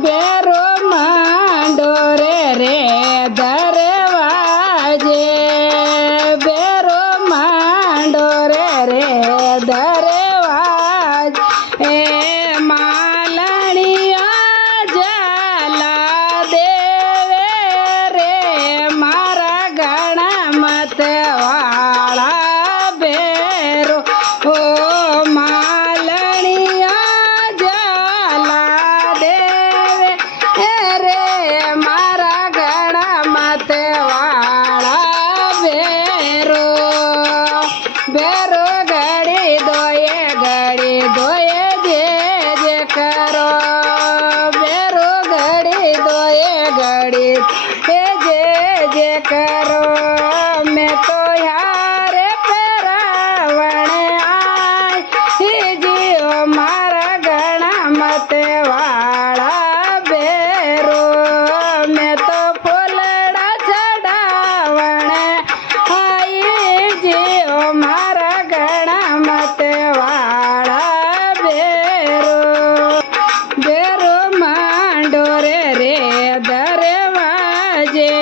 બેરો માંડોરે રે દરવાજે, બેરો માંડોરે રે દરવાજ, એ માલણીયા જલા દેવે રે મારા ગણમત વાળા બેરો, ઓ માલણીયા જલા દેવે રે મારા ગણમત વાળા બેરો, બેરો ઘડી દોયે જે જે કરો, બેરો ઘડી દોયે જે કરો, મેં તો યારે પેરાવણે આઈ જીઓ મારા ગણમત વાળા બેરો, મેં તો ફૂલડા ચડાવણે આઈ જીઓ મારા ગણમત વાળા બેરો, બેરો માંડોરે રે દરવાજે,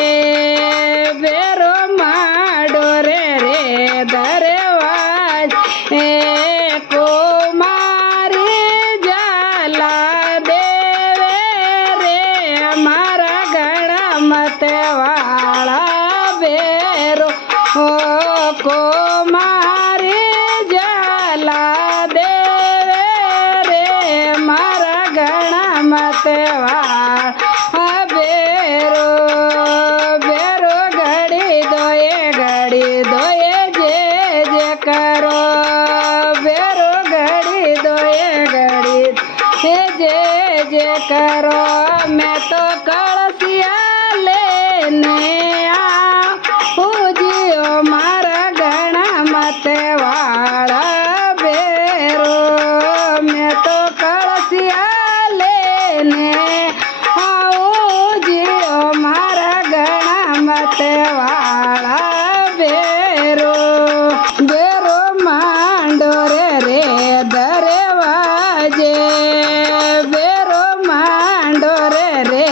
બેરો માંડોરે રે દરવાજ, એ કુમારી જલા દેવે રે મારા ગણમત વાળા બેરો, ઓ કુમારી જલા દેવે રે મારા ગણમત વાળા બેરો, બેરો ઘડી દોયે જે કરો, બેરો ઘડી દોયે જે કરો, મેં તો કળશિયા લેને આવું જીઓ મારા ગણમત વાળા બેરો, મેં તો કળશિયા લેને આવું જીઓ મારા ગણમત વાળા બેરો, બેરો માંડોરે રે દરવાજે, બેરો માંડોરે રે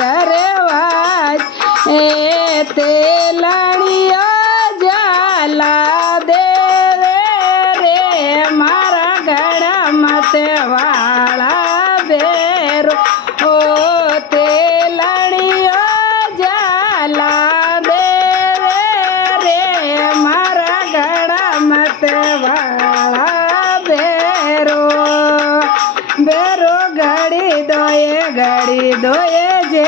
દરવાજ, એ તેલણિયા જલા દેવે રે મારા ગણમત વાળા બેરો, ઓ તેલણિયા જલા દેવે રે મારા ગણમત વાળા બેરો, બેરો ઘડી દોયે જે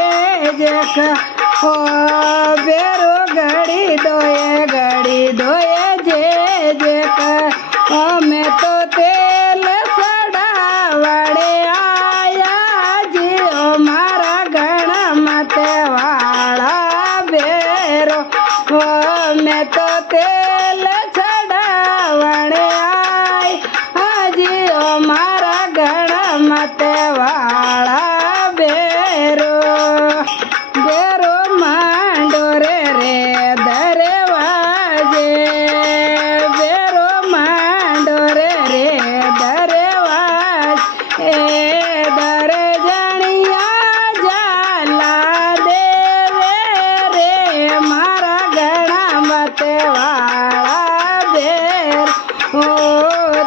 ઓ બેરો ઘડી દોયે જે ઓ મેં તો તેલ સડાવડે આયા જીઓ મારા ગણમત વાળા બેરો, ઓ મેં તો તેલ સડાવડે આય જીઓ મારા ગણમત વાળા બેરો, બેરો માંડોરે રે દરવાજે, બેરો માંડોરે રે દરવાજ, એ દરજણિયા જલા દેવે રે મારા ગણમત વાળા બેર, ઓ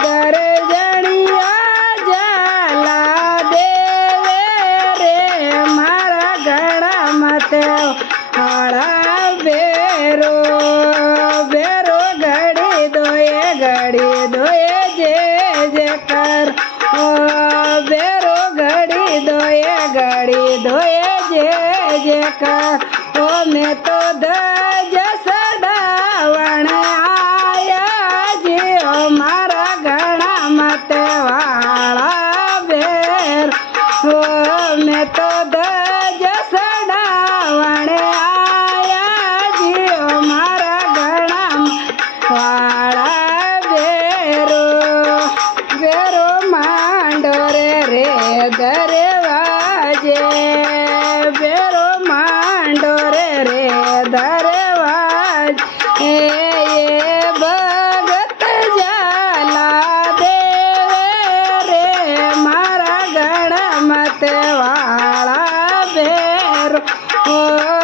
દરજણિયા જલા દેવે રે મારા ગણમત વાળા બેરો, બેરો ઘડી દોયે જે કર, ઓ બેરો ઘડી દોયે જે કર, ઓ મેં તો ધજ સડાવણ આયા જીઓ મારા ગણમત વાળા બેર, ઓ મેં તો ધજ સડાવણ આયા જીઓ મારા ગણમત વાળા બેરો, બેરો માંડોરે રે દરવાજે, બેરો માંડોરે રે દરવાજ, એ ભગત જલા દેવે રે મારા ગણમત મતે વાળા ભેરો ઓ